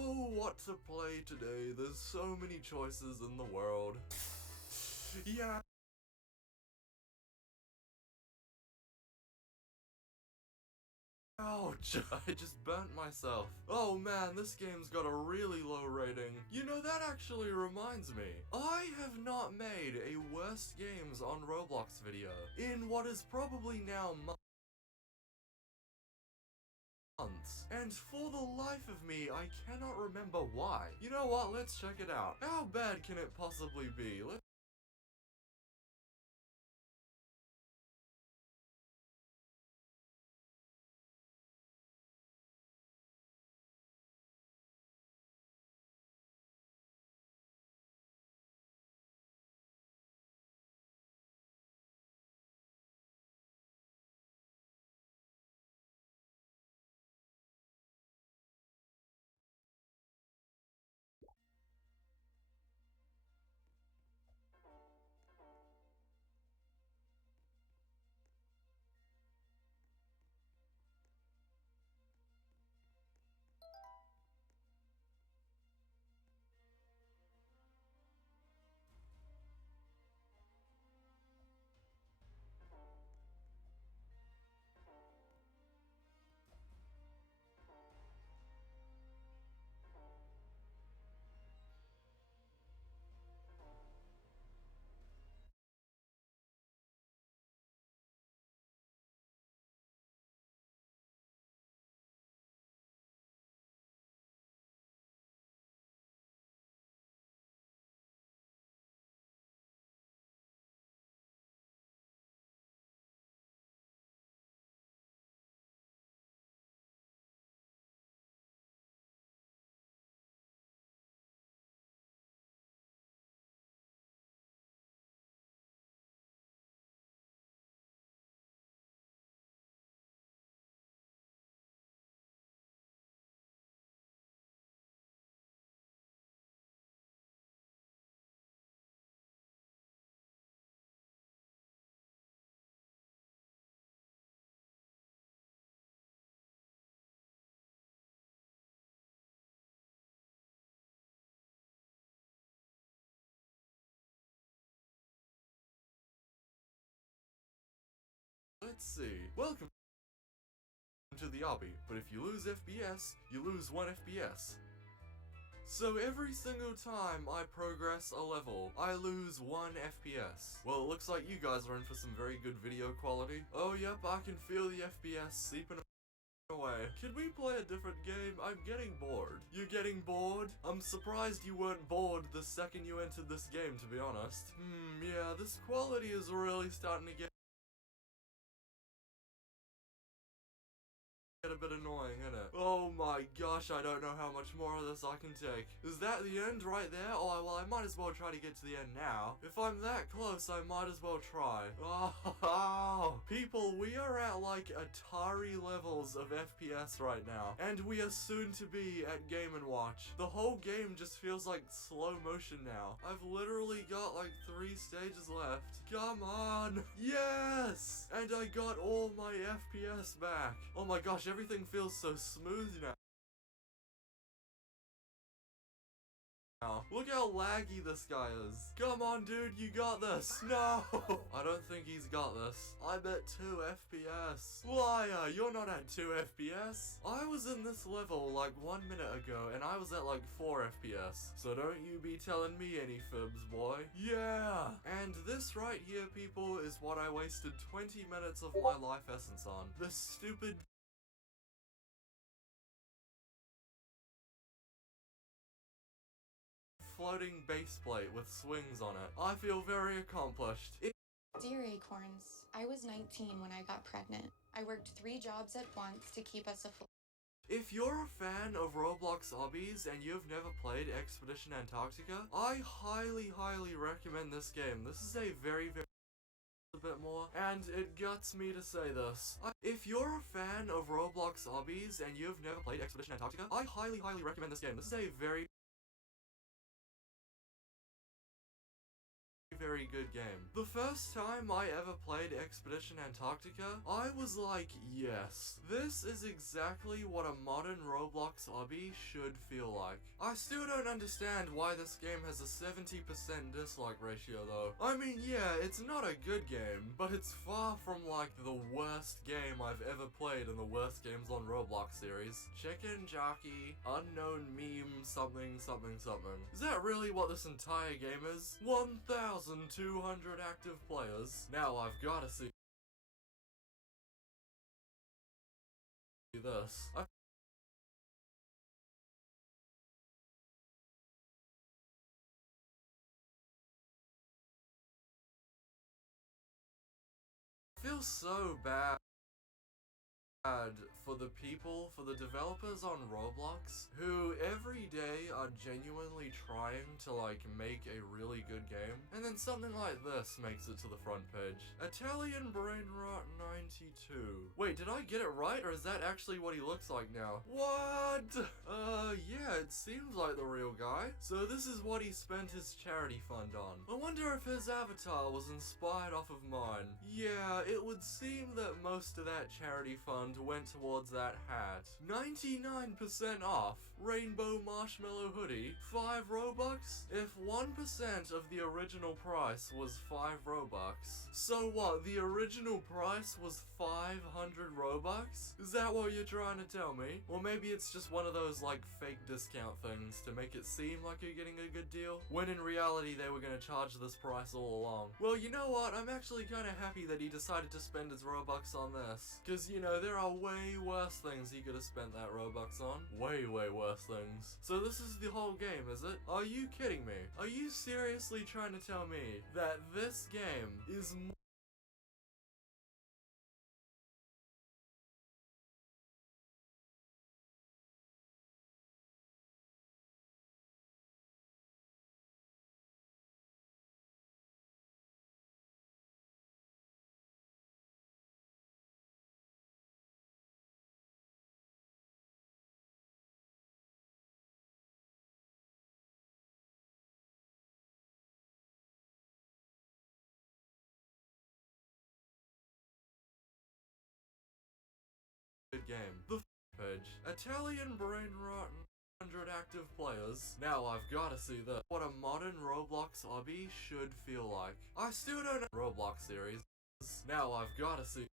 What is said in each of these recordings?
Oh, what to play today? There's so many choices in the world. Yeah. Ouch, I just burnt myself. Oh man, this game's got a really low rating. You know, that actually reminds me. I have not made a worst games on Roblox video in what is probably now months. And for the life of me, I cannot remember why. You know what, let's check it out. How bad can it possibly be? Let's see. Welcome to the obby, but if you lose FPS, you lose 1 FPS. So every single time I progress a level, I lose 1 FPS. Well, it looks like you guys are in for some very good video quality. Oh yep, I can feel the FPS seeping away. Can we play a different game? I'm getting bored. You're getting bored? I'm surprised you weren't bored the second you entered this game, to be honest. Yeah, this quality is really starting to get a bit annoying, isn't it? Oh my gosh, I don't know how much more of this I can take. Is that the end right there? Oh, well, I might as well try to get to the end now. If I'm that close, I might as well try. Oh, people, we are at like Atari levels of FPS right now. And we are soon to be at Game & Watch. The whole game just feels like slow motion now. I've literally got like 3 stages left. Come on! Yes! And I got all my FPS back. Oh my gosh, everything feels so smooth now. Look how laggy this guy is. Come on, dude, you got this. No! I don't think he's got this. I'm at 2 FPS. Liar, you're not at 2 FPS. I was in this level like 1 minute ago, and I was at like 4 FPS. So don't you be telling me any fibs, boy. Yeah! And this right here, people, is what I wasted 20 minutes of my life essence on. This stupid floating base plate with swings on it. I feel very accomplished. Dear Acorns, I was 19 when I got pregnant. I worked 3 jobs at once to keep us afloat. If you're a fan of Roblox obbies and you've never played Expedition Antarctica, I highly recommend this game. This is a very a bit more, and it guts me to say this. If you're a fan of Roblox obbies and you've never played Expedition Antarctica, I highly recommend this game. This is a very very good game. The first time I ever played Expedition Antarctica, I was like, yes, this is exactly what a modern Roblox obby should feel like. I still don't understand why this game has a 70% dislike ratio though. I mean, yeah, it's not a good game, but it's far from like the worst game I've ever played in the worst games on Roblox series. Chicken Jockey, unknown meme, something. Is that really what this entire game is? 1,200 active players. Now I've gotta see this. I feel so bad for the people, for the developers on Roblox, who every day are genuinely trying to like make a really good game, and then something like this makes it to the front page. Italian Brain Rot 92. Wait, did I get it right, or is that actually what he looks like now? What? Yeah, it seems like the real guy. So this is what he spent his charity fund on. I wonder if his avatar was inspired off of mine. Yeah, it would seem that most of that charity fund went towards that hat. 99% off. Rainbow marshmallow hoodie. 5 Robux? If 1% of the original price was 5 Robux. So what, the original price was 500 Robux? Is that what you're trying to tell me? Or maybe it's just one of those like fake discount things to make it seem like you're getting a good deal, when in reality they were gonna charge this price all along. Well, you know what? I'm actually kinda happy that he decided to spend his Robux on this. Cause you know, there are way worse things he could have spent that Robux on. Way worse things. So this is the whole game, is it? Are you kidding me? Are you seriously trying to tell me that this game is good game? The page. Italian Brain Rot 100 active players. Now I've gotta see this. What a modern Roblox obby should feel like. I still don't know Roblox series. Now I've gotta see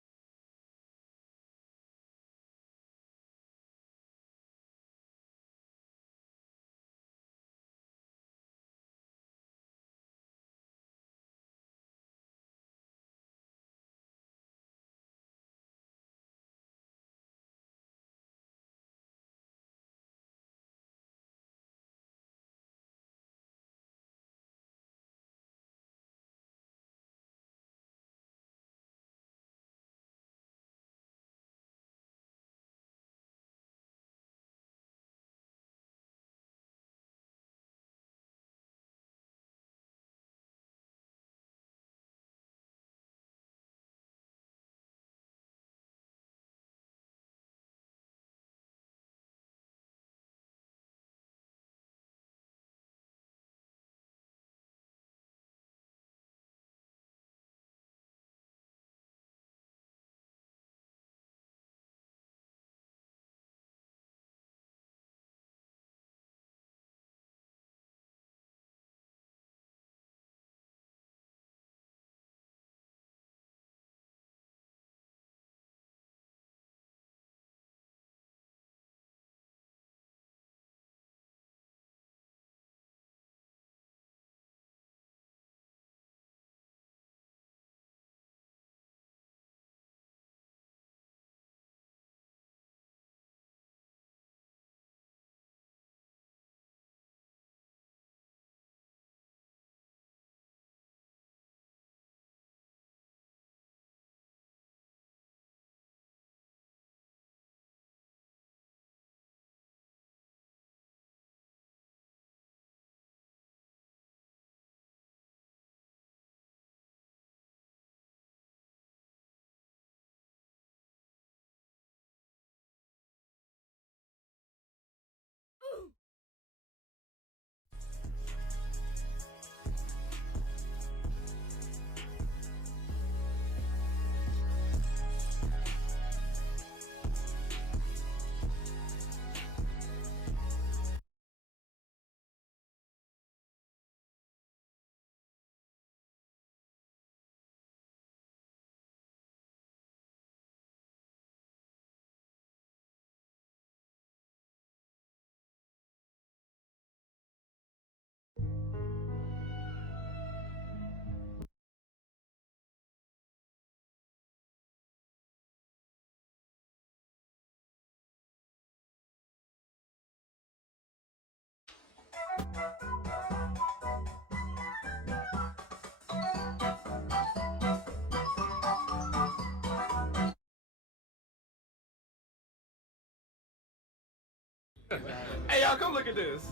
Hey, y'all, come look at this.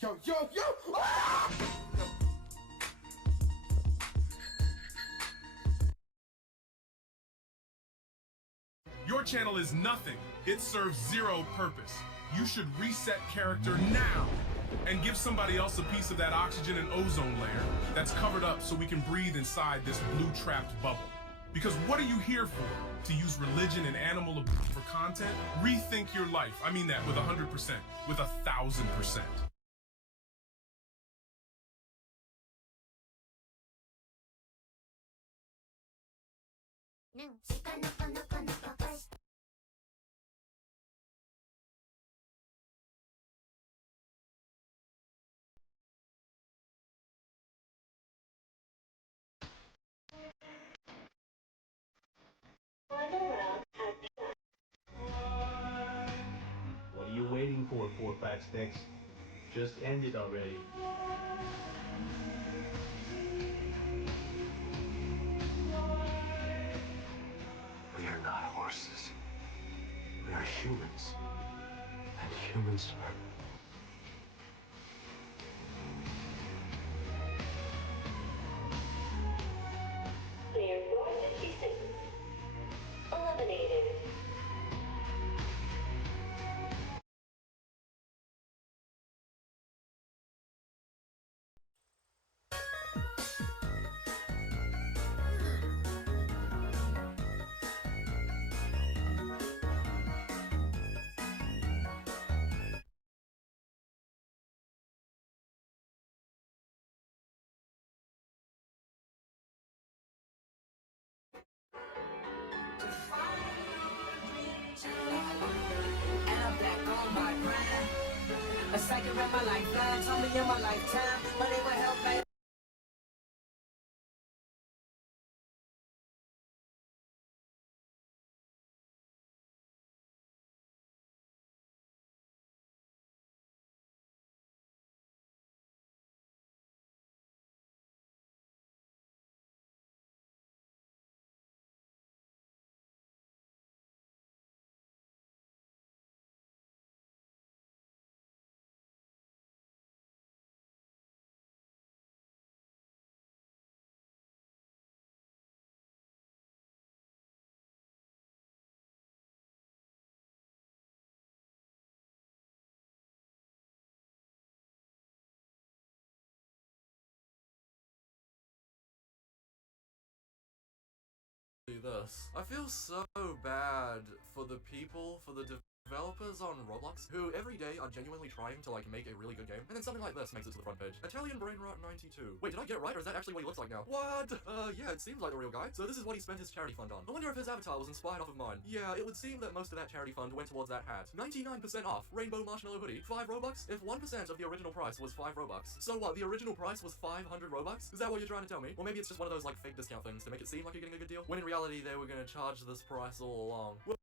Yo, yo, yo! Ah! Your channel is nothing. It serves zero purpose. You should reset character now and give somebody else a piece of that oxygen and ozone layer that's covered up so we can breathe inside this blue trapped bubble. Because what are you here for? To use religion and animal abuse for content? Rethink your life. I mean that with 100%, with 1,000%. What are you waiting for, 4-5 sticks? Just end it already. We are not horses. We are humans. And humans are... Player 456. Eliminated. A second in my lifeline, told me in my lifetime, but it would help me. This. I feel so bad for the people, for the developers on Roblox, who every day are genuinely trying to like make a really good game, and then something like this makes it to the front page. Italian Brain Rot 92. Wait, did I get it right, or is that actually what he looks like now? What? Yeah, it seems like the real guy. So this is what he spent his charity fund on. I wonder if his avatar was inspired off of mine. Yeah, it would seem that most of that charity fund went towards that hat. 99% off, rainbow marshmallow hoodie, 5 Robux? If 1% of the original price was 5 Robux. So what, the original price was 500 Robux? Is that what you're trying to tell me? Or maybe it's just one of those like fake discount things to make it seem like you're getting a good deal, when in reality they were gonna charge this price all along.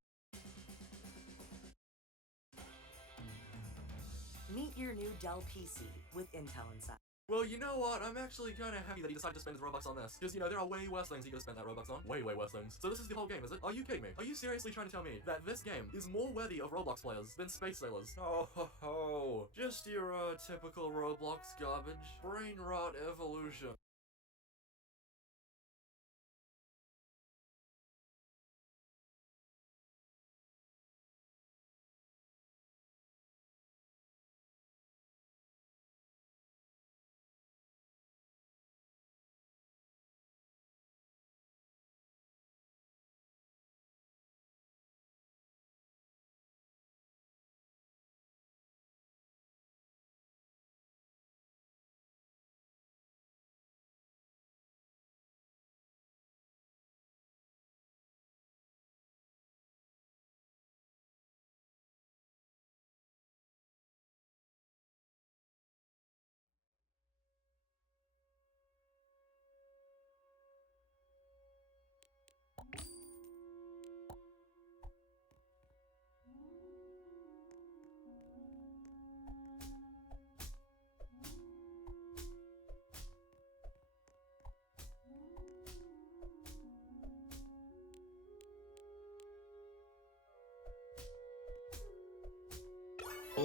Meet your new Dell PC with Intel inside. Well, you know what? I'm actually kind of happy that he decided to spend his Robux on this. Because, you know, there are way worse things he could have spent that Robux on. Way worse things. So this is the whole game, is it? Are you kidding me? Are you seriously trying to tell me that this game is more worthy of Roblox players than Space Sailors? Oh, ho, ho. Just your, typical Roblox garbage. Brain rot evolution.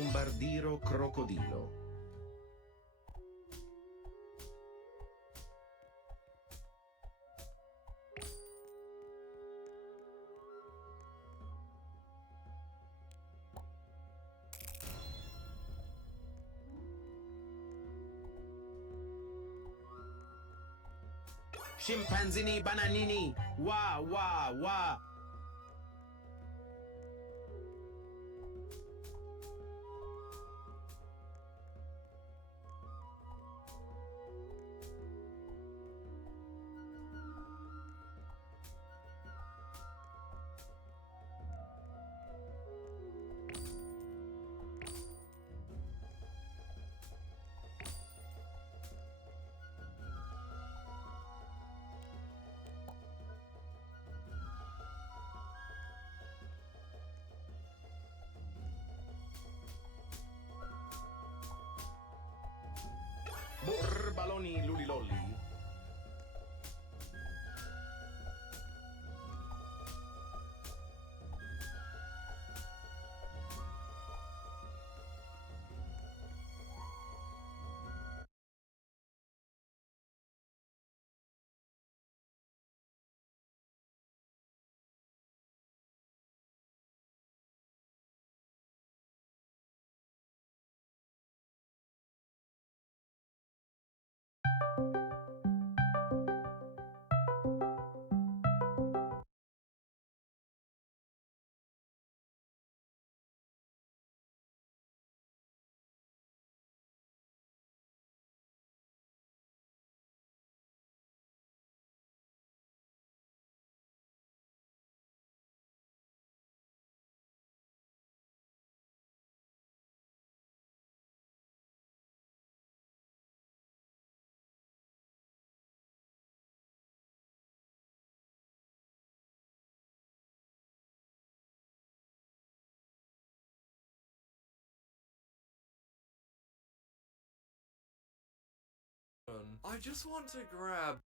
bombardiro crocodilo. Scimpanzini bananini, wah wah wah. Baloni lulilolli. I just want to grab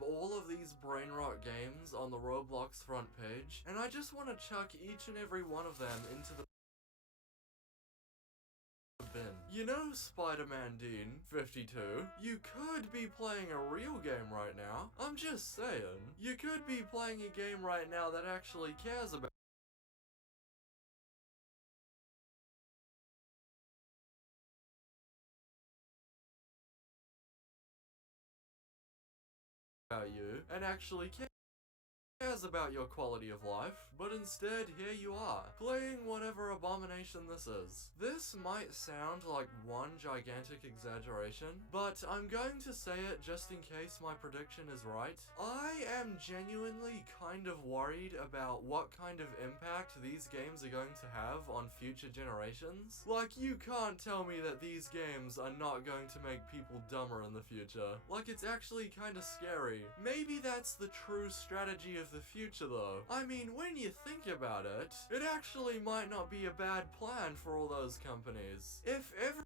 all of these brain rot games on the Roblox front page, and I just want to chuck each and every one of them into the bin. You know, Spider-Man Dean, 52, you could be playing a real game right now. I'm just saying. You could be playing a game right now that actually cares about you and actually cares about your quality of life, but instead here you are, playing whatever abomination this is. This might sound like one gigantic exaggeration, but I'm going to say it just in case my prediction is right. I am genuinely kind of worried about what kind of impact these games are going to have on future generations. Like, you can't tell me that these games are not going to make people dumber in the future. Like, it's actually kind of scary. Maybe that's the true strategy of the future though. I mean, when you think about it, it actually might not be a bad plan for all those companies. If every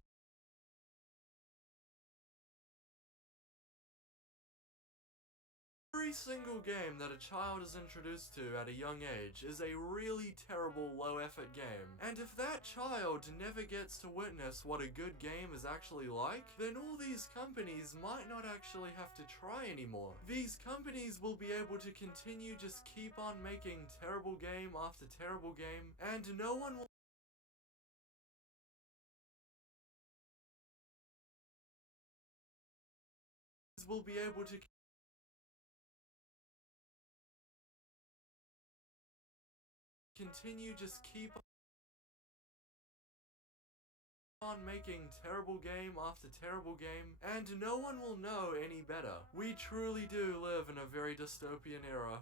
single game that a child is introduced to at a young age is a really terrible low-effort game, and if that child never gets to witness what a good game is actually like, then all these companies might not actually have to try anymore. These companies will be able to continue just keep on making terrible game after terrible game, and no one will be able to continue just keep on making terrible game after terrible game, and no one will know any better. We truly do live in a very dystopian era.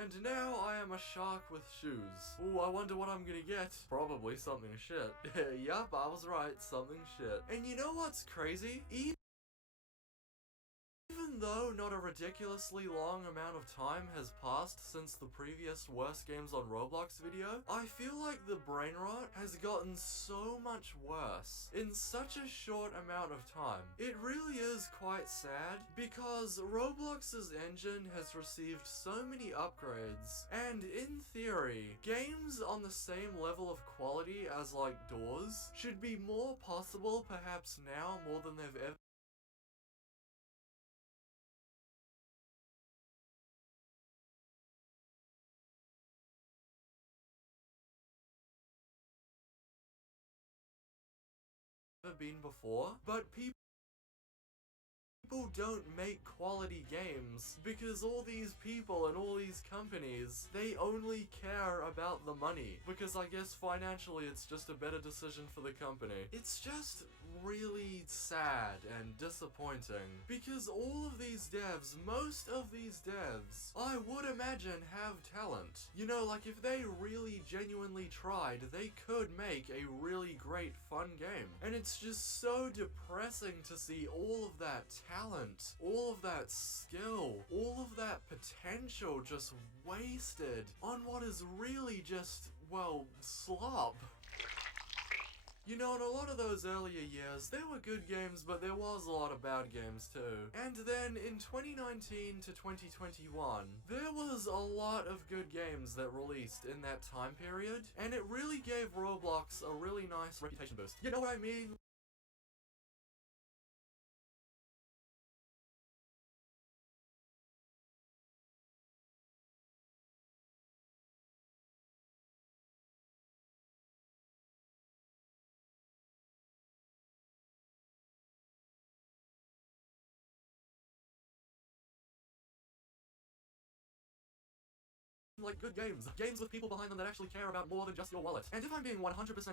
And now I am a shark with shoes. Ooh, I wonder what I'm gonna get. Probably something shit. Yup, I was right, something shit. And you know what's crazy? Even even though not a ridiculously long amount of time has passed since the previous worst games on Roblox video, I feel like the brain rot has gotten so much worse in such a short amount of time. It really is quite sad because Roblox's engine has received so many upgrades, and in theory, games on the same level of quality as like Doors should be more possible perhaps now more than they've ever been before, but people don't make quality games because all these people and all these companies, they only care about the money because I guess financially it's just a better decision for the company. It's just really sad and disappointing because all of these devs, most of these devs, I would imagine have talent. You know, like if they really genuinely tried, they could make a really great fun game. And it's just so depressing to see all of that talent, all of that skill, all of that potential just wasted on what is really just, well, slop. You know, in a lot of those earlier years, there were good games, but there was a lot of bad games too. And then in 2019 to 2021, there was a lot of good games that released in that time period, and it really gave Roblox a really nice reputation boost. You know what I mean? Like good games with people behind them that actually care about more than just your wallet. And if I'm being 100%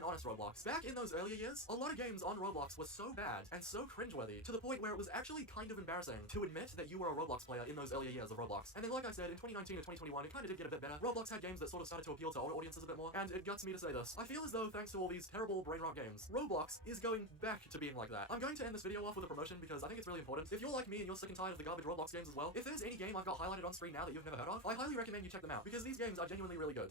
honest, Roblox, back in those earlier years, a lot of games on Roblox were so bad and so cringeworthy to the point where it was actually kind of embarrassing to admit that you were a Roblox player in those earlier years of Roblox. And then like I said, in 2019 and 2021, it kind of did get a bit better. Roblox had games that sort of started to appeal to older audiences a bit more, and it guts me to say this. I feel as though, thanks to all these terrible brain rot games, Roblox is going back to being like that. I'm going to end this video off with a promotion because I think it's really important. If you're like me and you're sick and tired of the garbage Roblox games as well, if there's any game I've got highlighted on screen now that you've never heard of, I highly recommend you check them out because these games are genuinely really good.